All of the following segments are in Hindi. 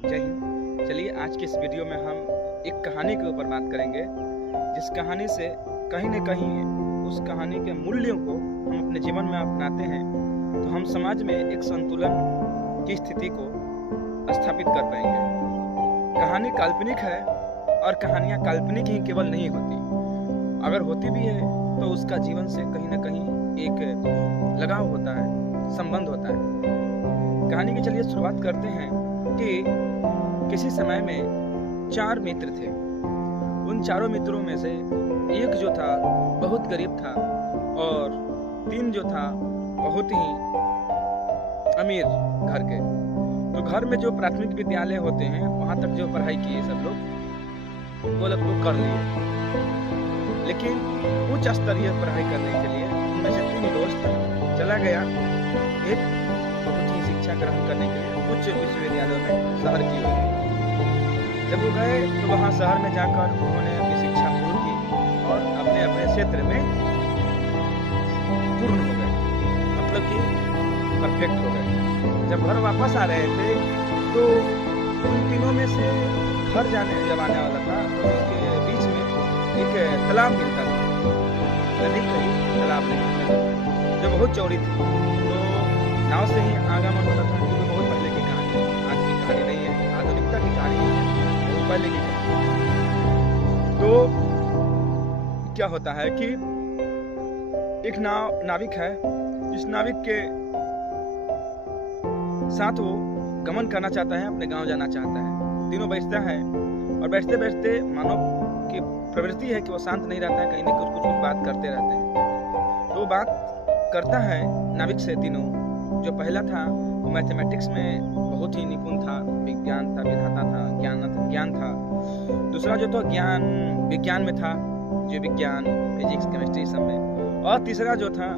जय हिंद। चलिए आज की इस वीडियो में हम एक कहानी के ऊपर बात करेंगे, जिस कहानी से कहीं न कहीं उस कहानी के मूल्यों को हम अपने जीवन में अपनाते हैं तो हम समाज में एक संतुलन की स्थिति को स्थापित कर पाएंगे। कहानी काल्पनिक है और कहानियाँ काल्पनिक ही केवल नहीं होती, अगर होती भी है तो उसका जीवन से कहीं न कहीं एक लगाव होता है, संबंध होता है। कहानी की चलिए शुरुआत करते हैं कि किसी समय में 4 मित्र थे। उन चारों मित्रों में से एक जो था बहुत गरीब था और 3 जो था बहुत ही अमीर घर के। तो घर में जो प्राथमिक विद्यालय होते हैं वहाँ तक जो पढ़ाई किए सब लोग वो लोग तो कर लिए, लेकिन उच्च स्तरीय पढ़ाई करने के लिए उनमें से 3 दोस्त चला गया एक बहुत ही शिक्षा ग्रहण करने के लिए उच्च विश्वविद्यालयों में शहर की ओर। जब वो गए तो वहाँ शहर में जाकर उन्होंने अपनी शिक्षा पूर्ण की और अपने अपने क्षेत्र में पूर्ण हो गए, मतलब कि परफेक्ट हो गए। जब घर वापस आ रहे थे तो उन तीनों में से घर जब आने वाला था तो उसके बीच में एक तालाब मिलता था, नदी कहीं तालाब नहीं, जो बहुत चौड़ी थी। तो नाव से ही आगमन होता था, क्योंकि बहुत पहले की कहानी, आज की कहानी नहीं है, आधुनिकता की कहानी है, बहुत पहले की कहानी। तो क्या होता है कि एक नाविक है, जिस नाविक के साथ वो गमन करना चाहता है, अपने गांव जाना चाहता है। तीनों बैठता है और बैठते बैठते मानव की प्रवृत्ति है कि वो शांत नहीं रहता है, कहीं न कुछ बात करते रहते हैं। तो वो बात करता है नाविक से। तीनों, जो पहला था वो मैथमेटिक्स में बहुत ही निपुण था, विज्ञान था, विधाता था, ज्ञान था। दूसरा जो था विज्ञान में था, जो विज्ञान, फिजिक्स, केमिस्ट्री सब में। और तीसरा जो था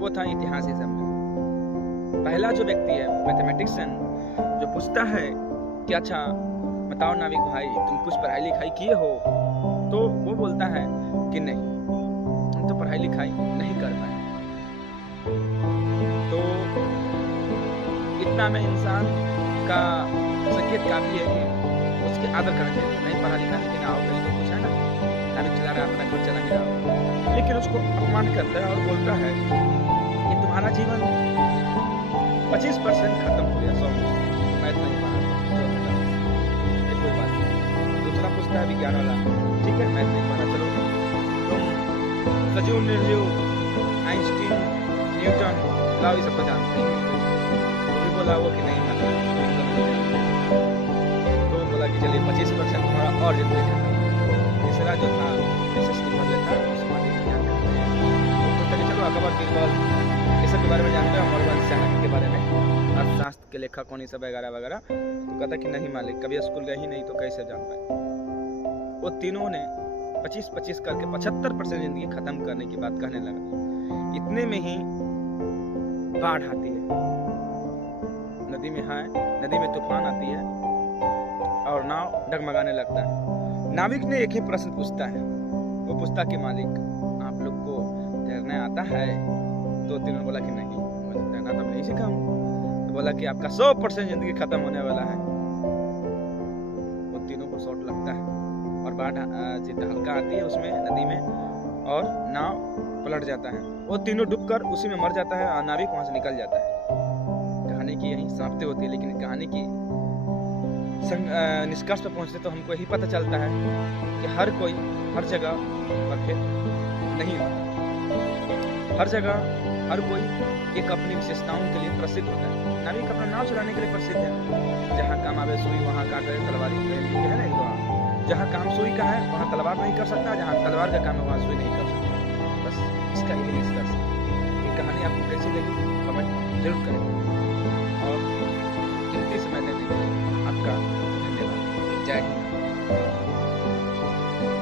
वो था इतिहास सब में। पहला जो व्यक्ति है मैथमेटिशियन, जो पूछता है कि अच्छा बताओ नाविक भाई, तुम कुछ पढ़ाई लिखाई किए हो? तो वो बोलता है कि नहीं, हम तो पढ़ाई लिखाई नहीं कर पाए। तो इतना में इंसान का संकेत काफी है कि उसके आदर करना चाहिए। नहीं पढ़ा लिखा लेकिन आओ कहीं तो कुछ है ना, नाविक चला रहा अपना घर चला गया, लेकिन उसको अपमान करता है और बोलता है कि तुम्हारा जीवन 25% खत्म हो गया, 100 में मैथ नहीं पढ़ा, कोई बात नहीं। दूसरा पूछता है विज्ञान वाला, ठीक है मैथ नहीं पढ़ा, चलो तुम सजीव निर्जीव, आइंस्टीन, न्यूटन, लाओ ये सब तो जानते हैं। तो भी बोला वो कि नहीं तो बोला कि चलिए 25% तुम्हारा और जितने का। तीसरा जो था SST पढ़ लेता, समाधि विज्ञान करते हैं, तो चलो अकबर बीरबल ये सब के बारे में जानते हैं, हमारे चाणक्य के बारे में, अर्थशास्त्र के लेखक कौन, सब वगैरह वगैरह। तो कहता कि नहीं मालिक, कभी स्कूल गए ही नहीं तो कैसे जान पाए। वो तीनों ने 25-25 करके 75% जिंदगी खत्म करने की बात कहने लगा। इतने में ही बाढ़ आती है, नदी में तूफान आती है और नाव डगमगाने लगता है। नाविक ने एक ही प्रश्न पूछता है, वो पूछता कि मालिक आप लोग को तैरना आता है? तो तीनों बोला कि नहीं, मुझे तैरना तो नहीं सीखा हूँ। तो बोला कि आपका 100% जिंदगी खत्म होने वाला है। वो तीनों को शॉट लगता है और बाढ़ हल्का आती है उसमें, नदी में, और नाव पलट जाता है। वो तीनों डूबकर उसी में मर जाता है और नाविक वहां से निकल जाता है। कहानी की यही समाप्ति होती है, लेकिन कहानी की निष्कर्ष पर पहुंचते तो हमको यही पता चलता है कि हर कोई हर जगह परफेक्ट नहीं होता। हर जगह हर कोई एक अपनी विशेषताओं के लिए प्रसिद्ध होता है। नाविक अपना नाव चलाने के लिए प्रसिद्ध है, जहाँ काम आवे सुई वहाँ का करे तलवार, है ना, एक जहाँ काम सुई का है वहाँ तलवार नहीं कर सकता, जहाँ तलवार का काम है वहाँ सुई नहीं कर सकता। बस इसका यही निष्कर्ष। ये कहानी आपको कैसी लगी कमेंट जरूर करें।